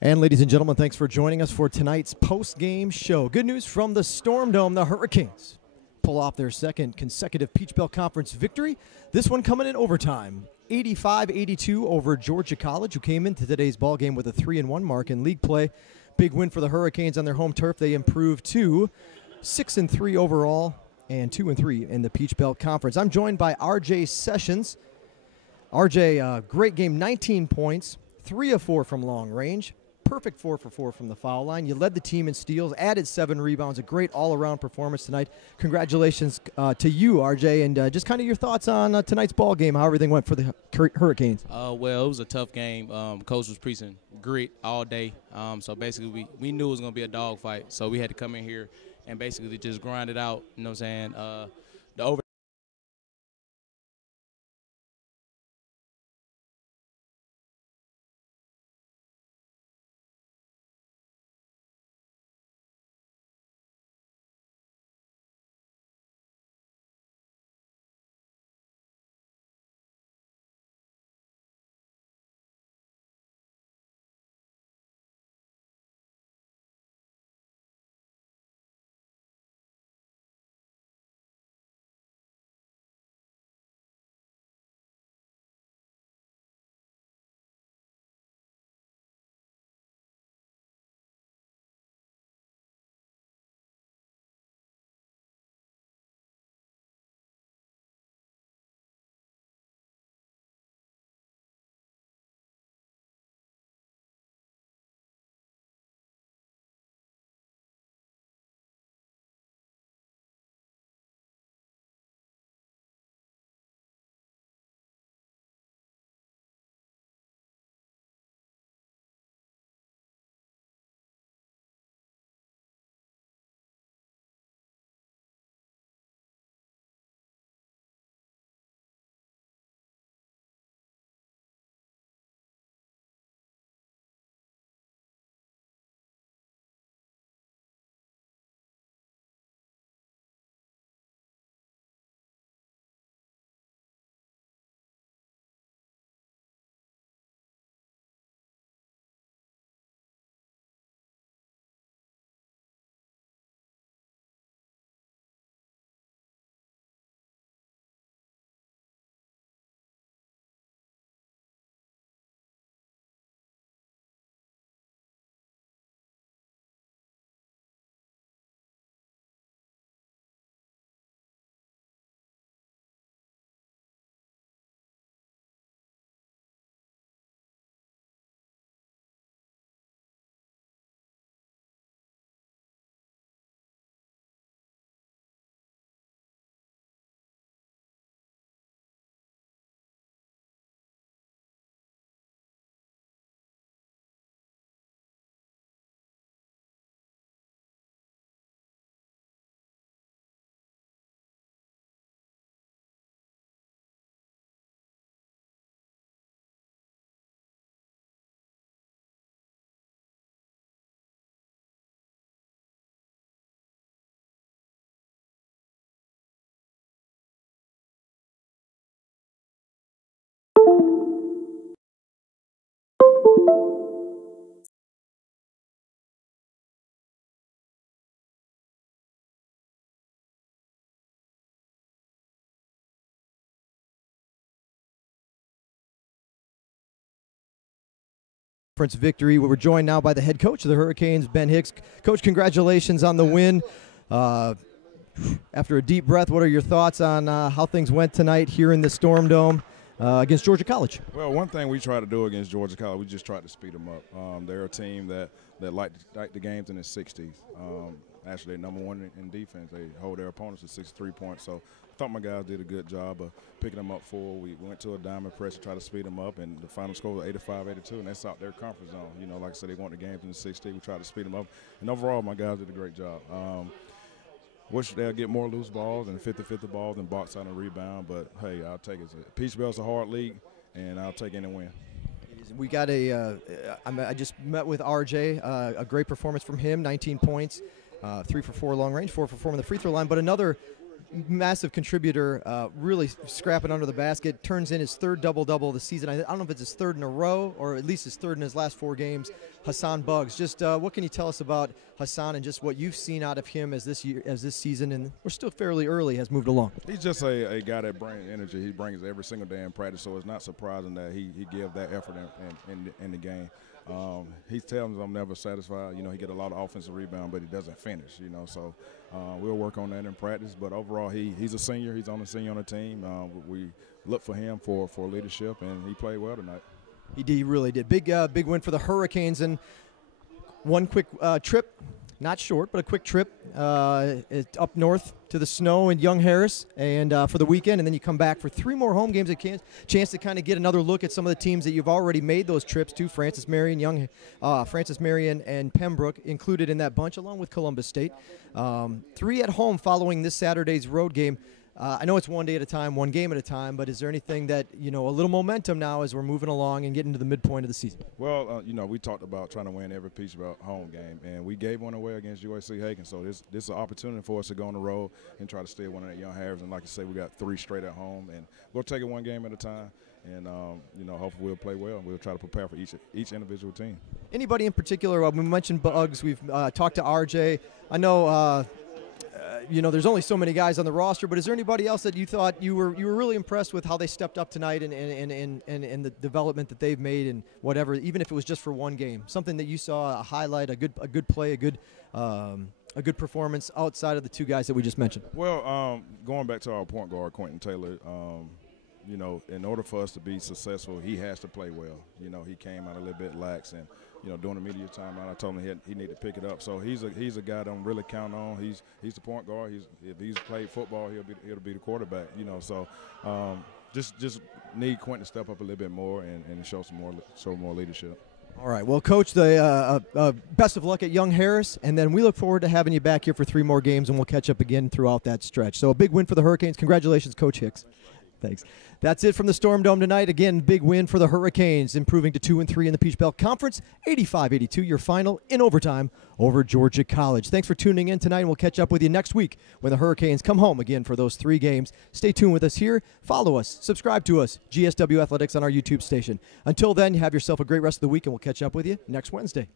And ladies and gentlemen, thanks for joining us for tonight's post-game show. Good news from the Storm Dome. The Hurricanes pull off their second consecutive Peach Belt Conference victory. This one coming in overtime, 85-82 over Georgia College, who came into today's ball game with a 3-1 mark in league play. Big win for the Hurricanes on their home turf. They improved to 6-3 overall and 2-3 in the Peach Belt Conference. I'm joined by RJ Sessions. RJ, great game, 19 points, 3 of 4 from long range. Perfect 4 for 4 from the foul line. You led the team in steals, added 7 rebounds. A great all-around performance tonight. Congratulations to you, RJ, and just kind of your thoughts on tonight's ball game, how everything went for the Hurricanes. Well, it was a tough game. Coach was preaching grit all day. So basically, we knew it was going to be a dogfight. So we had to come in here and basically just grind it out. You know what I'm saying? The over. Victory. We're joined now by the head coach of the Hurricanes, Ben Hicks. Coach, congratulations on the win. After a deep breath, what are your thoughts on how things went tonight here in the Storm Dome against Georgia College? Well, one thing we try to do against Georgia College, we just try to speed them up. They're a team that like the games in the 60s. Actually, they're number one in defense. They hold their opponents to 63 points. So I thought my guys did a good job of picking them up forward. We went to a diamond press to try to speed them up, and the final score was 85-82, and that's out their comfort zone. You know, like I said, they want the games in the 60s. We tried to speed them up. And overall, my guys did a great job. Wish they'll get more loose balls and 50-50 balls and box out and rebound, but, hey, I'll take it. Peach Belt's a hard league, and I'll take any win. We got I just met with RJ, a great performance from him, 19 points, 3 for 4 long range, 4 for 4 on the free throw line, but another massive contributor, really scrapping under the basket, turns in his third double-double of the season. I don't know if it's his third in a row or at least his third in his last 4 games. Hassan Buggs, just what can you tell us about Hassan and just what you've seen out of him as this season, and we're still fairly early, has moved along? He's just a guy that brings energy. He brings every single day in practice, so it's not surprising that he gives that effort in the game. He tells me I'm never satisfied. You know, he get a lot of offensive rebound, but he doesn't finish. You know, so we'll work on that in practice. But overall, he's a senior. He's on the team. We look for him for leadership, and he played well tonight. He really did. Big win for the Hurricanes, and one quick trip. Not short, but a quick trip up north to the snow in Young Harris and for the weekend, and then you come back for 3 more home games. A chance to kind of get another look at some of the teams that you've already made those trips to. Francis Marion, and Pembroke included in that bunch, along with Columbus State. 3 at home following this Saturday's road game. I know it's one day at a time, one game at a time, but is there anything that, a little momentum now as we're moving along and getting to the midpoint of the season? Well, we talked about trying to win every Peach Belt home game, and we gave one away against USC Hagen. So this is an opportunity for us to go on the road and try to steal one at Young Harris. And like you say, we got 3 straight at home, and we'll take it one game at a time. And, hopefully we'll play well. We'll try to prepare for each individual team. Anybody in particular? We mentioned Buggs. We've talked to RJ. I know there's only so many guys on the roster, but is there anybody else that you thought you were really impressed with how they stepped up tonight and the development that they've made and whatever, even if it was just for one game, something that you saw, a highlight, a good play, a good performance outside of the 2 guys that we just mentioned? Well, going back to our point guard, Quentin Taylor, in order for us to be successful, he has to play well. He came out a little bit lax, and during the media timeout, I told him he need to pick it up. So he's a guy that I'm really count on. He's the point guard. If he's played football, he'll be the quarterback. So just need Quentin to step up a little bit more and show more leadership. All right. Well, Coach, the best of luck at Young Harris, and then we look forward to having you back here for 3 more games, and we'll catch up again throughout that stretch. So a big win for the Hurricanes. Congratulations, Coach Hicks. Thanks. That's it from the Storm Dome tonight. Again, big win for the Hurricanes, improving to 2-3 in the Peach Belt Conference. 85-82, your final in overtime over Georgia College. Thanks for tuning in tonight, and we'll catch up with you next week when the Hurricanes come home again for those 3 games. Stay tuned with us here. Follow us. Subscribe to us, GSW Athletics, on our YouTube station. Until then, have yourself a great rest of the week, and we'll catch up with you next Wednesday.